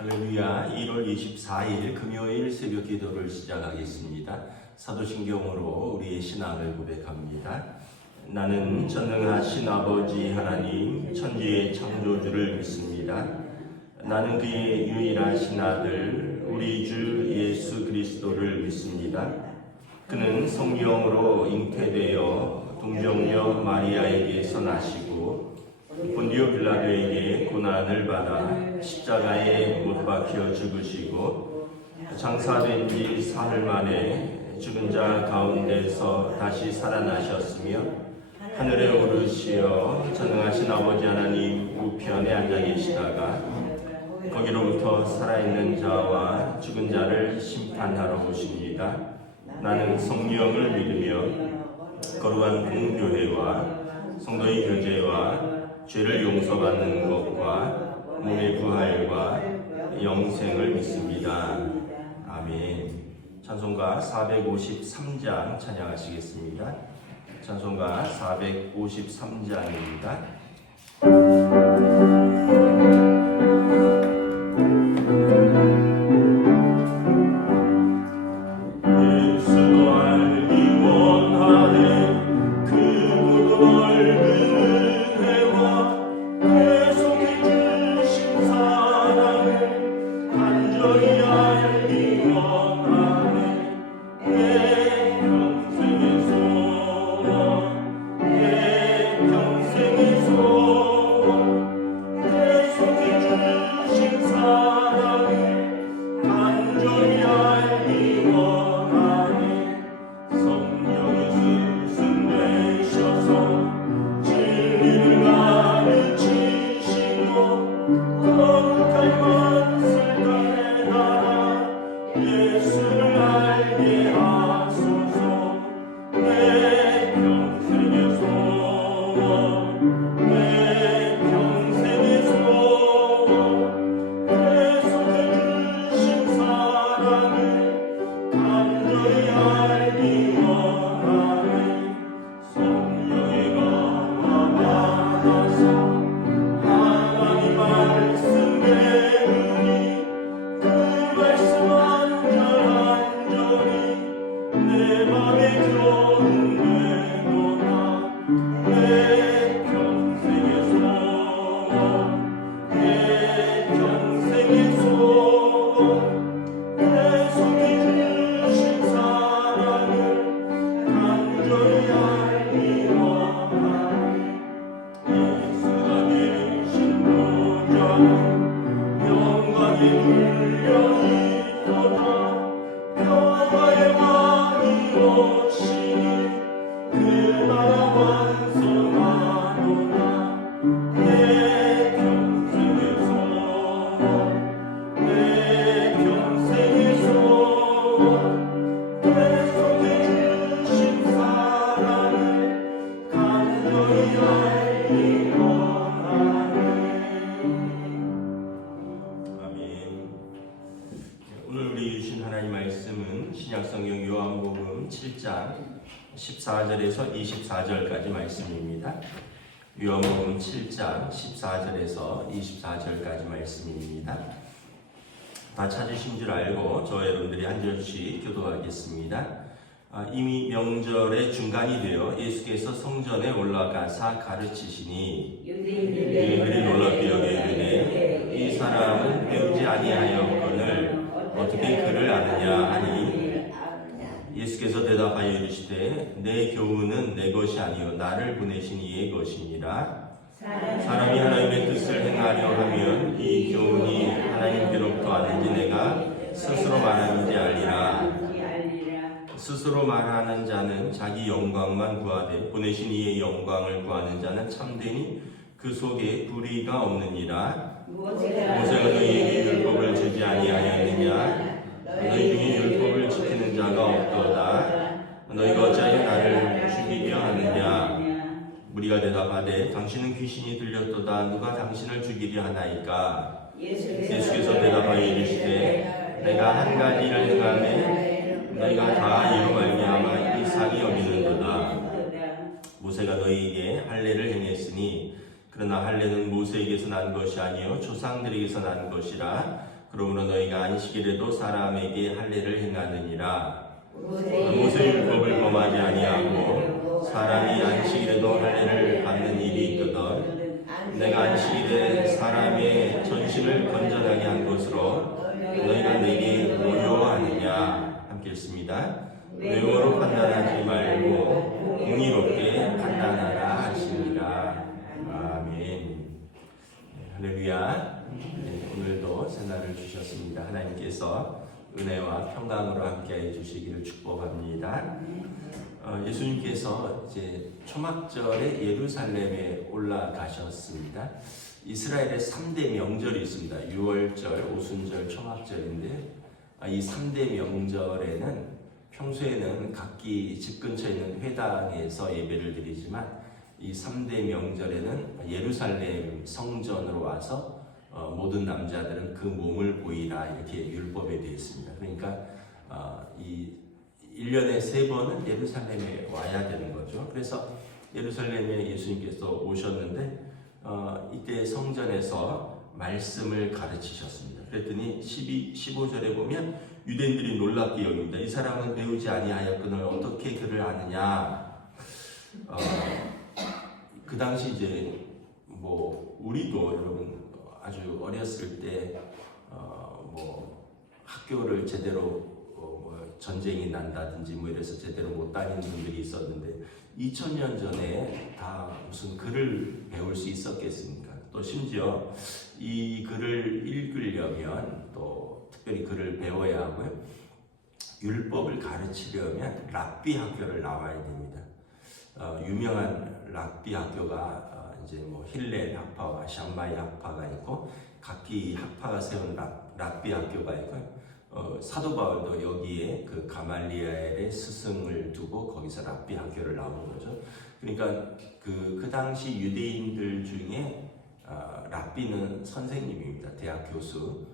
할렐루야. 1월 24일 금요일 새벽 기도를 시작하겠습니다. 사도신경으로 우리의 신앙을 고백합니다. 나는 전능하신 아버지 하나님 천지의 창조주를 믿습니다. 나는 그의 유일하신 아들 우리 주 예수 그리스도를 믿습니다. 그는 성령으로 잉태되어 동정녀 마리아에게서 나시고 본디오 빌라도에게 고난을 받아 십자가에 못 박혀 죽으시고 장사된 지 사흘 만에 죽은 자 가운데서 다시 살아나셨으며 하늘에 오르시어 전능하신 아버지 하나님 우편에 앉아 계시다가 거기로부터 살아있는 자와 죽은 자를 심판하러 오십니다. 나는 성령을 믿으며 거룩한 공교회와 성도의 교제와 죄를 용서받는 것과 몸의 부활과 영생을 믿습니다. 아멘. 찬송가 453장 찬양하시겠습니다. 찬송가 453장입니다. 신약성경 요한복음 7장 14절에서 24절까지 말씀입니다. 요한복음 7장 14절에서 24절까지 말씀입니다. 다 찾으신 줄 알고 저 여러분들이 한 절씩 교도하겠습니다. 이미 명절의 중간이 되어 예수께서 성전에 올라가사 가르치시니 유대인들이 놀랍게 여겨 이르되 이 사람은 배우지 아니하였거늘 어떻게 그를 아느냐 하니 예수께서 대답하여 이르시되 내 교훈은 내 것이 아니요 나를 보내신 이의 것이니라. 사람이 하나님의 뜻을 행하려 하면 이 교훈이 하나님께로부터 왔는지 내가 스스로 말하는지 알리라. 스스로 말하는 자는 자기 영광만 구하되 보내신 이의 영광을 구하는 자는 참되니 그 속에 불의가 없느니라. 모세가 너희에게 율법을 주지 아니하였느냐? 너희 중에 율법을 지키는 자가 없도다. 너희가 어찌하여 나를 죽이려 하느냐? 무리가 대답하되 당신은 귀신이 들렸도다. 누가 당신을 죽이려 하나이까? 예수께서 대답하여 이르시되 내가 한 가지를 행하매 너희가 다 이로 말미암아 이상히 여기는도다. 모세가 너희에게 할례를 행했으니 그러나 할례는 모세에게서 난 것이 아니요 조상들에게서 난 것이라. 그러므로 너희가 안식일에도 사람에게 할례를 행하느니라. 모세율법을 범하지 아니하고 사람이 안식일에도 할례를 받는 일이 있거든 내가 안식일에 사람의 전신을 건전하게 한 것으로 너희가 내게 모욕하느냐. 함께 읽습니다. 외모로 판단하지 말고 공의롭게 판단하라 하시니라. 아멘. 할렐루야. 오늘도 새날을 주셨습니다. 하나님께서 은혜와 평강으로 함께해 주시기를 축복합니다. 예수님께서 이제 초막절에 예루살렘에 올라가셨습니다. 이스라엘의 3대 명절이 있습니다. 유월절, 오순절, 초막절인데 이 3대 명절에는 평소에는 각기 집 근처에 있는 회당에서 예배를 드리지만 이 3대 명절에는 예루살렘 성전으로 와서 모든 남자들은 그 몸을 보이라 이렇게 율법에 되어 있습니다. 그러니까 이 1년에 3번은 예루살렘에 와야 되는 거죠. 그래서 예루살렘에 예수님께서 오셨는데 이때 성전에서 말씀을 가르치셨습니다. 그랬더니 15절에 보면 유대인들이 놀랍게 여깁니다. 이 사람은 배우지 아니하였거늘 어떻게 그를 아느냐. 그 당시 이제 뭐 우리도 여러분 아주 어렸을 때 학교를 제대로 전쟁이 난다든지 뭐 이래서 제대로 못 다니는 분들이 있었는데 2000년 전에 다 무슨 글을 배울 수 있었겠습니까? 또 심지어 이 글을 읽으려면 또 특별히 글을 배워야 하고요. 율법을 가르치려면 랍비 학교를 나와야 됩니다. 유명한 랍비 학교가 이제 뭐 힐렐 학파와 샴마이 학파가 있고 각기 학파가 세운 랍비 학교가 있고요. 사도 바울도 여기에 그 가말리엘의 스승을 두고 거기서 랍비 학교를 나온 거죠. 그러니까 그 당시 유대인들 중에 랍비는 선생님입니다. 대학 교수.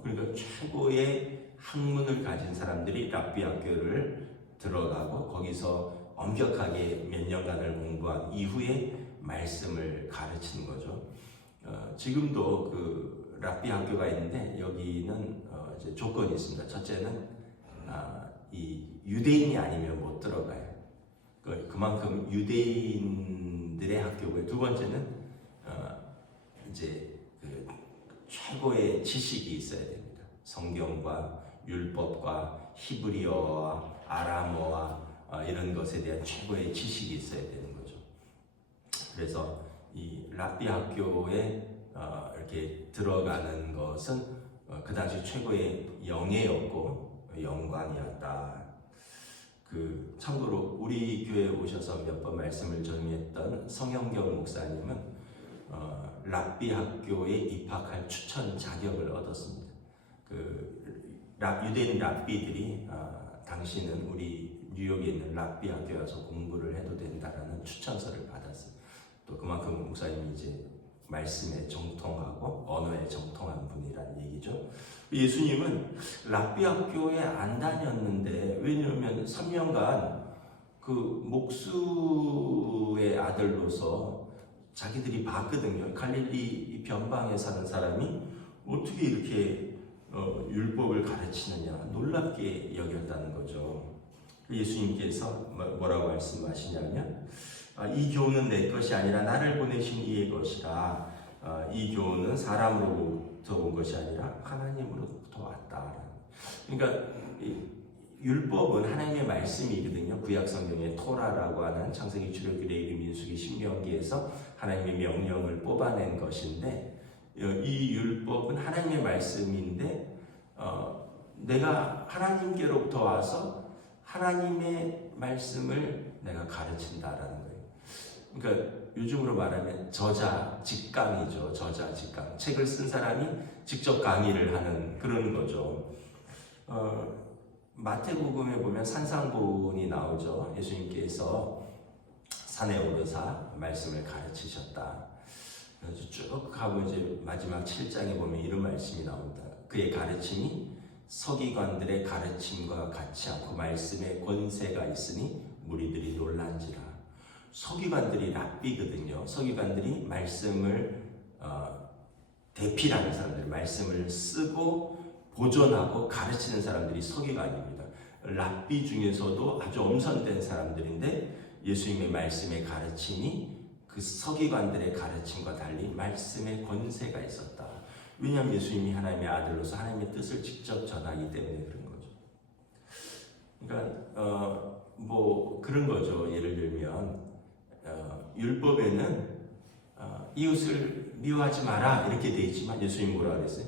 그러니까 최고의 학문을 가진 사람들이 랍비 학교를 들어가고 거기서 엄격하게 몇 년간을 공부한 이후에 말씀을 가르치는 거죠. 지금도 그 랍비 학교가 있는데 여기는 이제 조건이 있습니다. 첫째는 이 유대인이 아니면 못 들어가요. 그만큼 유대인들의 학교고요. 두 번째는 이제 그 최고의 지식이 있어야 됩니다. 성경과 율법과 히브리어와 아람어와 이런 것에 대한 최고의 지식이 있어야 되는 거죠. 그래서 이 랍비 학교에 이렇게 들어가는 것은 그 당시 최고의 영예였고 영광이었다. 참고로 우리 교회에 오셔서 몇 번 말씀을 전했던 성영경 목사님은 랍비 학교에 입학할 추천 자격을 얻었습니다. 유대인 랍비들이 당신은 우리 뉴욕에 있는 랍비 학교에 와서 공부를 해도 된다라는 추천서를 받았어요. 또 그만큼 목사님이 이제 말씀에 정통하고 언어에 정통한 분이라는 얘기죠. 예수님은 랍비 학교에 안 다녔는데 왜냐하면 3년간 그 목수의 아들로서 자기들이 봤거든요. 갈릴리 변방에 사는 사람이 어떻게 이렇게 율법을 가르치느냐 놀랍게 여겼다는 거죠. 예수님께서 뭐라고 말씀하시냐면 이 교훈은 내 것이 아니라 나를 보내신 이의 것이라. 이 교훈은 사람으로부터 온 것이 아니라 하나님으로부터 왔다. 그러니까 율법은 하나님의 말씀이거든요. 구약 성경의 토라라고 하는 창세기, 출애굽기, 레위기, 민수기, 신명기에서 하나님의 명령을 뽑아낸 것인데 이 율법은 하나님의 말씀인데 내가 하나님께로부터 와서 하나님의 말씀을 내가 가르친다라는 거예요. 그러니까 요즘으로 말하면 저자 직강이죠. 저자 직강. 책을 쓴 사람이 직접 강의를 하는 그런 거죠. 마태복음에 보면 산상보훈이 나오죠. 예수님께서 산에 오르사 말씀을 가르치셨다. 그래서 쭉 가고 이제 마지막 7장에 보면 이런 말씀이 나옵니다. 그의 가르침이 서기관들의 가르침과 같지 않고 말씀에 권세가 있으니 무리들이 놀란지라. 서기관들이 랍비거든요. 서기관들이 말씀을 대피라는 사람들, 말씀을 쓰고 보존하고 가르치는 사람들이 서기관입니다. 랍비 중에서도 아주 엄선된 사람들인데 예수님의 말씀의 가르침이 그 서기관들의 가르침과 달리 말씀의 권세가 있었다. 왜냐하면 예수님이 하나님의 아들로서 하나님의 뜻을 직접 전하기 때문에 그런 거죠. 그러니까 뭐 그런 거죠. 예를 들면 율법에는 이웃을 미워하지 마라 이렇게 돼 있지만 예수님 뭐라 그랬어요?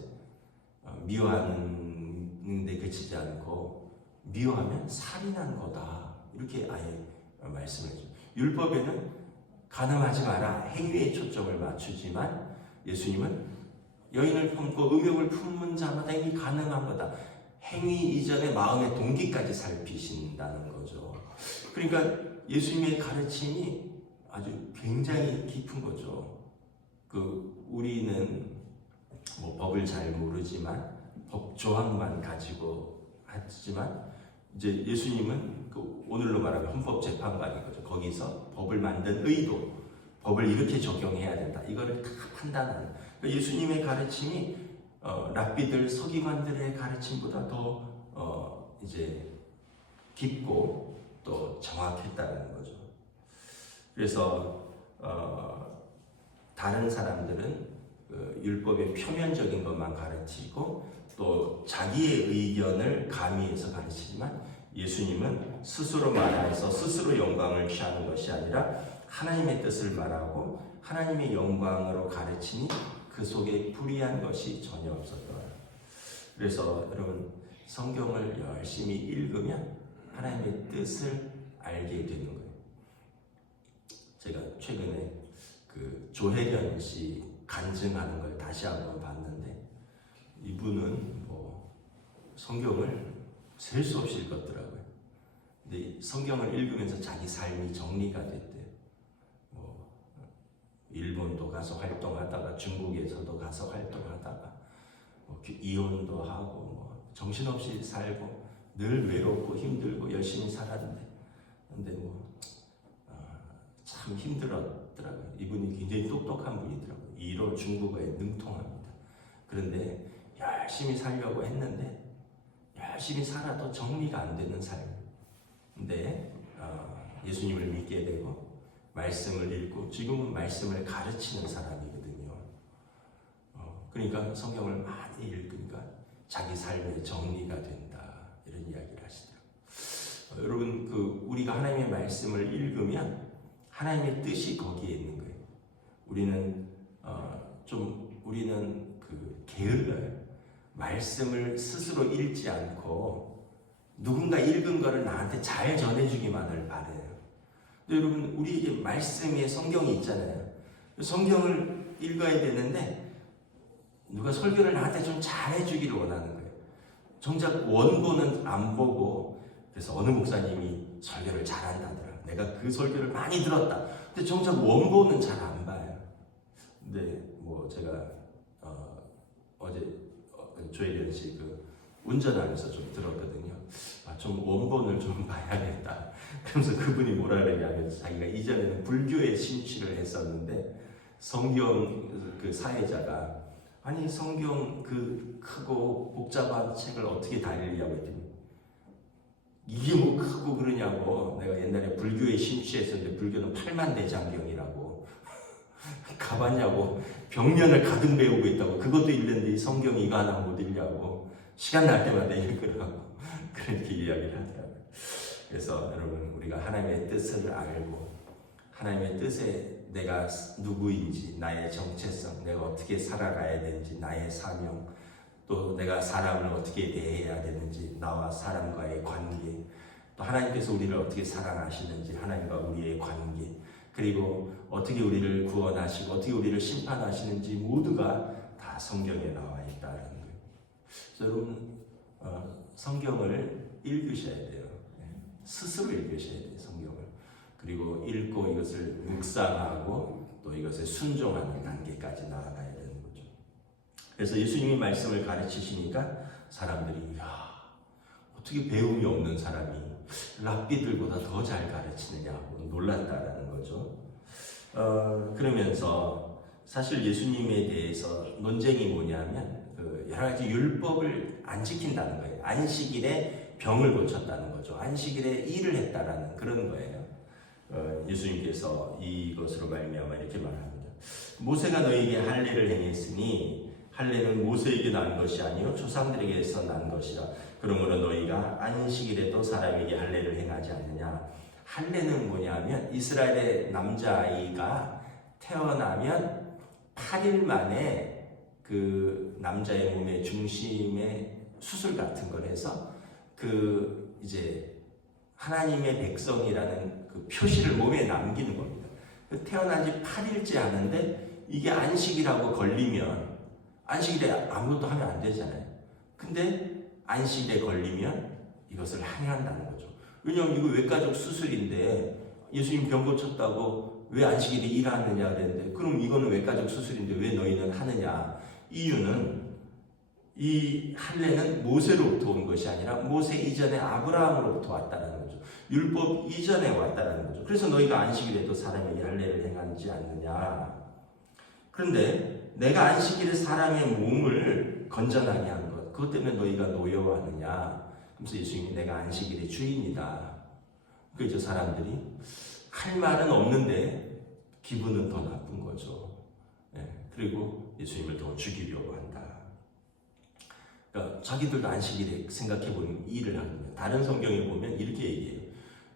미워하는데 그치지 않고 미워하면 살인한 거다 이렇게 아예 말씀을 해줘. 율법에는 간음하지 마라 행위에 초점을 맞추지만 예수님은 여인을 품고 의욕을 품은 자마다 이미 가능한 거다. 행위 이전에 마음의 동기까지 살피신다는 거죠. 그러니까 예수님의 가르침이 아주 굉장히 깊은 거죠. 우리는 뭐 법을 잘 모르지만 법 조항만 가지고 하지만 이제 예수님은 오늘로 말하면 헌법재판관인 거죠. 거기서 법을 만든 의도, 법을 이렇게 적용해야 된다. 이거를 다 판단하는. 예수님의 가르침이 랍비들, 서기관들의 가르침보다 더 이제 깊고 또 정확했다는 거죠. 그래서 다른 사람들은 율법의 표면적인 것만 가르치고 또 자기의 의견을 가미해서 가르치지만 예수님은 스스로 말하여서 스스로 영광을 취하는 것이 아니라 하나님의 뜻을 말하고 하나님의 영광으로 가르치니 그 속에 불의한 것이 전혀 없었다. 그래서 여러분 성경을 열심히 읽으면 하나님의 뜻을 알게 되는 거예요. 제가 최근에 조혜련 씨 간증하는 걸 다시 한번 봤는데 이분은 뭐 성경을 셀 수 없이 읽었더라고요. 근데 성경을 읽으면서 자기 삶이 정리가 됐대요. 뭐 일본도 가서 활동하다가 중국에서도 가서 활동하다가 뭐 이혼도 하고 뭐 정신없이 살고 늘 외롭고 힘들고 열심히 살았는데 근데 참 힘들었더라고요. 이분이 굉장히 똑똑한 분이더라고요. 일어 중국어에 능통합니다. 그런데 열심히 살려고 했는데 열심히 살아도 정리가 안 되는 삶. 근데 예수님을 믿게 되고 말씀을 읽고 지금은 말씀을 가르치는 사람이거든요. 그러니까 성경을 많이 읽으니까 자기 삶의 정리가 된다 이런 이야기를 하시더라고요. 여러분 우리가 하나님의 말씀을 읽으면 하나님의 뜻이 거기에 있는 거예요. 우리는 게을러요. 말씀을 스스로 읽지 않고 누군가 읽은 거를 나한테 잘 전해주기만을 바래요. 근데 여러분 우리에게 말씀에 성경이 있잖아요. 성경을 읽어야 되는데 누가 설교를 나한테 좀 잘해주기를 원하는 거예요. 정작 원고는 안 보고 그래서 어느 목사님이 설교를 잘한다더라. 내가 그 설교를 많이 들었다. 근데 정작 원고는 잘 안 봐요. 근데 뭐 제가 어제 조혜련 씨 운전하면서 좀 들었거든요. 좀 원본을 좀 봐야겠다. 그러면서 그분이 뭐라 그러냐면 자기가 이전에는 불교에 심취를 했었는데 성경 사회자가 아니 성경 크고 복잡한 책을 어떻게 다 읽냐고 했더니 이게 뭐 크고 그러냐고. 내가 옛날에 불교에 심취했었는데 불교는 8만 대장경이라고 가봤냐고. 병면을 가득 배우고 있다고. 그것도 읽는데 성경 이거 하나 못 읽냐고. 시간 날 때마다 읽으라고 그렇게 이야기를 하더라고요. 그래서 여러분 우리가 하나님의 뜻을 알고 하나님의 뜻에 내가 누구인지 나의 정체성 내가 어떻게 살아가야 되는지 나의 사명 또 내가 사람을 어떻게 대해야 되는지 나와 사람과의 관계 또 하나님께서 우리를 어떻게 사랑하시는지 하나님과 우리의 관계 그리고 어떻게 우리를 구원하시고 어떻게 우리를 심판하시는지 모두가 다 성경에 나와 있다는 거예요. 그래서 여러분 성경을 읽으셔야 돼요. 스스로 읽으셔야 돼요. 성경을. 그리고 읽고 이것을 묵상하고 또 이것에 순종하는 단계까지 나아가야 되는 거죠. 그래서 예수님이 말씀을 가르치시니까 사람들이 어떻게 배움이 없는 사람이 랍비들보다 더 잘 가르치느냐고 놀랐다라는 거죠. 그러면서 사실 예수님에 대해서 논쟁이 뭐냐면 여러 가지 율법을 안 지킨다는 거예요. 안식일에 병을 고쳤다는 거죠. 안식일에 일을 했다라는 그런 거예요. 예수님께서 이것으로 말미암아 이렇게 말합니다. 모세가 너희에게 할례를 행했으니 할례는 모세에게 난 것이 아니요 조상들에게서 난 것이라. 그러므로 너희가 안식일에도 사람에게 할례를 행하지 않느냐. 할례는 뭐냐면 이스라엘의 남자아이가 태어나면 8일 만에 그 남자의 몸의 중심에 수술 같은 걸 해서 이제 하나님의 백성이라는 그 표시를 몸에 남기는 겁니다. 태어난 지 8일째 하는데 이게 안식이라고 걸리면 안식일에 아무것도 하면 안 되잖아요. 근데 안식일에 걸리면 이것을 항해한다는 거죠. 왜냐하면 이거 외가족 수술인데 예수님 병 고쳤다고 왜 안식일에 일하느냐 그랬는데 그럼 이거는 외가족 수술인데 왜 너희는 하느냐. 이유는 이 할례는 모세로부터 온 것이 아니라 모세 이전에 아브라함으로부터 왔다는 거죠. 율법 이전에 왔다는 거죠. 그래서 너희가 안식일에도 사람에게 할례를 행하지 않느냐. 그런데 내가 안식일에 사람의 몸을 건전하게 한 것, 그것 때문에 너희가 노여워하느냐. 그래서 예수님이 내가 안식일의 주인이다. 그래서 사람들이 할 말은 없는데 기분은 더 나쁜 거죠. 그리고 예수님을 더 죽이려고 한다. 그러니까 자기들도 안식일에 생각해보면 일을 합니다. 다른 성경에 보면 이렇게 얘기해요.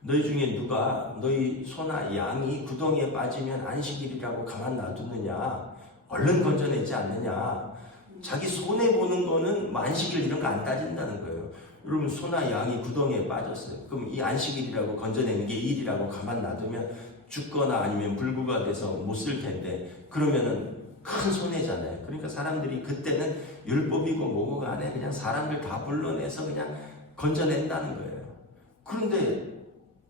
너희 중에 누가 너희 소나 양이 구덩이에 빠지면 안식일이라고 가만 놔두느냐. 얼른 건져내지 않느냐. 자기 손해보는 거는 안식일 이런 거 안 따진다는 거예요. 여러분 소나 양이 구덩이에 빠졌어요. 그럼 이 안식일이라고 건져내는 게 일이라고 가만 놔두면 죽거나 아니면 불구가 돼서 못 쓸 텐데 그러면은 큰 손해잖아요. 그러니까 사람들이 그때는 율법이고 뭐고 간에 그냥 사람들 다 불러내서 그냥 건져낸다는 거예요. 그런데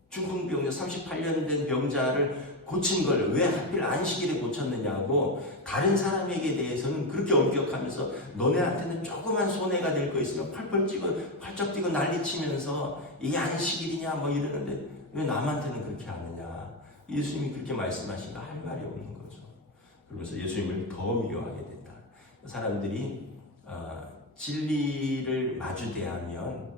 중풍병자 38년 된 병자를 고친 걸 왜 하필 안식일에 고쳤느냐고 다른 사람에게 대해서는 그렇게 엄격하면서 너네한테는 조그만 손해가 될 거 있으면 펄쩍 뛰고 난리치면서 이게 안식일이냐 뭐 이러는데 왜 남한테는 그렇게 하느냐. 예수님이 그렇게 말씀하시니까 할 말이 없는 거죠. 그러면서 예수님을 더 미워하게 된다. 사람들이 진리를 마주대하면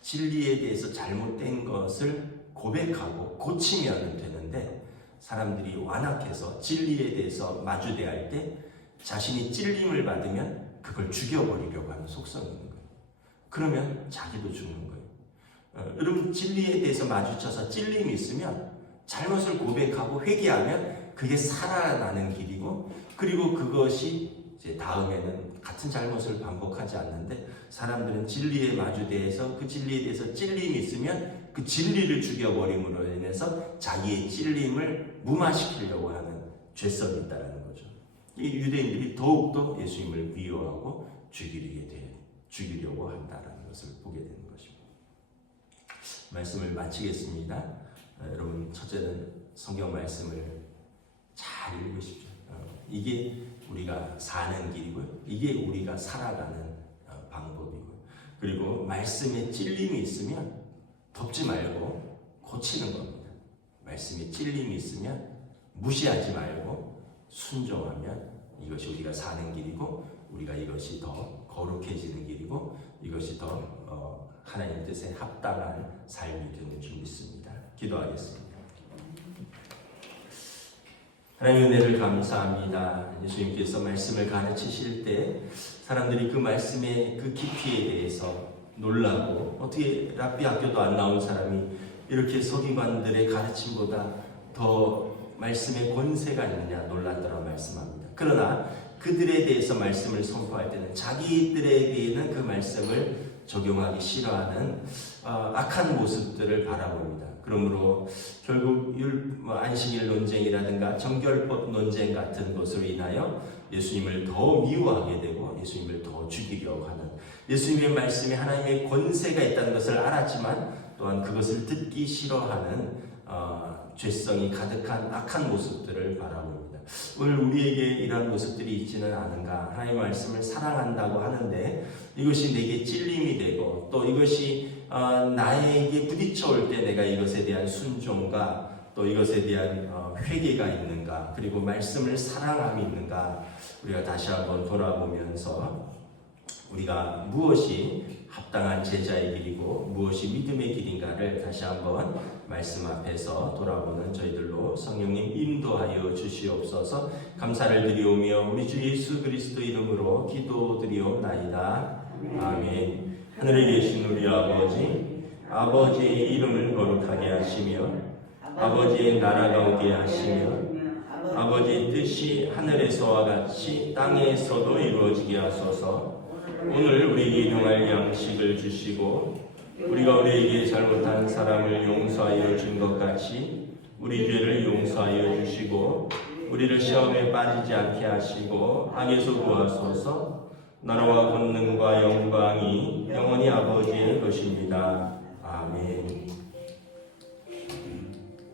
진리에 대해서 잘못된 것을 고백하고 고치면 되는데 사람들이 완악해서 진리에 대해서 마주대할 때 자신이 찔림을 받으면 그걸 죽여버리려고 하는 속성이 있는 거예요. 그러면 자기도 죽는 거예요. 여러분 진리에 대해서 마주쳐서 찔림이 있으면 잘못을 고백하고 회개하면 그게 살아나는 길이고 그리고 그것이 이제 다음에는 같은 잘못을 반복하지 않는데 사람들은 진리에 마주대해서 그 진리에 대해서 찔림이 있으면 그 진리를 죽여버림으로 인해서 자기의 찔림을 무마시키려고 하는 죄성이 있다는 거죠. 이 유대인들이 더욱더 예수님을 미워하고 죽이려고 한다는 것을 보게 되는 것입니다. 말씀을 마치겠습니다. 여러분 첫째는 성경 말씀을 잘 읽으십시오. 이게 우리가 사는 길이고요. 이게 우리가 살아가는 방법이고요. 그리고 말씀에 찔림이 있으면 덮지 말고 고치는 겁니다. 말씀에 찔림이 있으면 무시하지 말고 순종하면 이것이 우리가 사는 길이고 우리가 이것이 더 거룩해지는 길이고 이것이 더 하나님 뜻에 합당한 삶이 되는 줄 믿습니다. 기도하겠습니다. 하나님 은혜를 감사합니다. 예수님께서 말씀을 가르치실 때 사람들이 그 말씀의 그 깊이에 대해서 놀라고 어떻게 랍비 학교도 안 나온 사람이 이렇게 서기관들의 가르침보다 더 말씀의 권세가 있느냐 놀랐다고 말씀합니다. 그러나 그들에 대해서 말씀을 선포할 때는 자기들에게는 그 말씀을 적용하기 싫어하는 악한 모습들을 바라봅니다. 그러므로 결국 안식일 논쟁이라든가 정결법 논쟁 같은 것으로 인하여 예수님을 더 미워하게 되고 예수님을 더 죽이려고 하는 예수님의 말씀에 하나님의 권세가 있다는 것을 알았지만 또한 그것을 듣기 싫어하는 죄성이 가득한 악한 모습들을 바라봅니다. 오늘 우리에게 이러한 모습들이 있지는 않은가. 하나님의 말씀을 사랑한다고 하는데 이것이 내게 찔림이 되고 또 이것이 나에게 부딪혀 올 때 내가 이것에 대한 순종과 또 이것에 대한 회개가 있는가, 그리고 말씀을 사랑함이 있는가, 우리가 다시 한번 돌아보면서 우리가 무엇이 합당한 제자의 길이고 무엇이 믿음의 길인가를 다시 한번 말씀 앞에서 돌아보는 저희들로 성령님 인도하여 주시옵소서. 감사를 드리오며 우리 주 예수 그리스도 이름으로 기도드리옵나이다. 아멘. 하늘에 계신 우리 아버지의 이름을 거룩하게 하시며 아버지의 나라가 오게 하시며 아버지의 뜻이 하늘에서와 같이 땅에서도 이루어지게 하소서. 오늘 우리에게 일용할 양식을 주시고 우리가 우리에게 잘못한 사람을 용서하여 준 것 같이 우리 죄를 용서하여 주시고 우리를 시험에 빠지지 않게 하시고 악에서 구하소서. 나라와 권능과 영광이 영원히 아버지의 것입니다.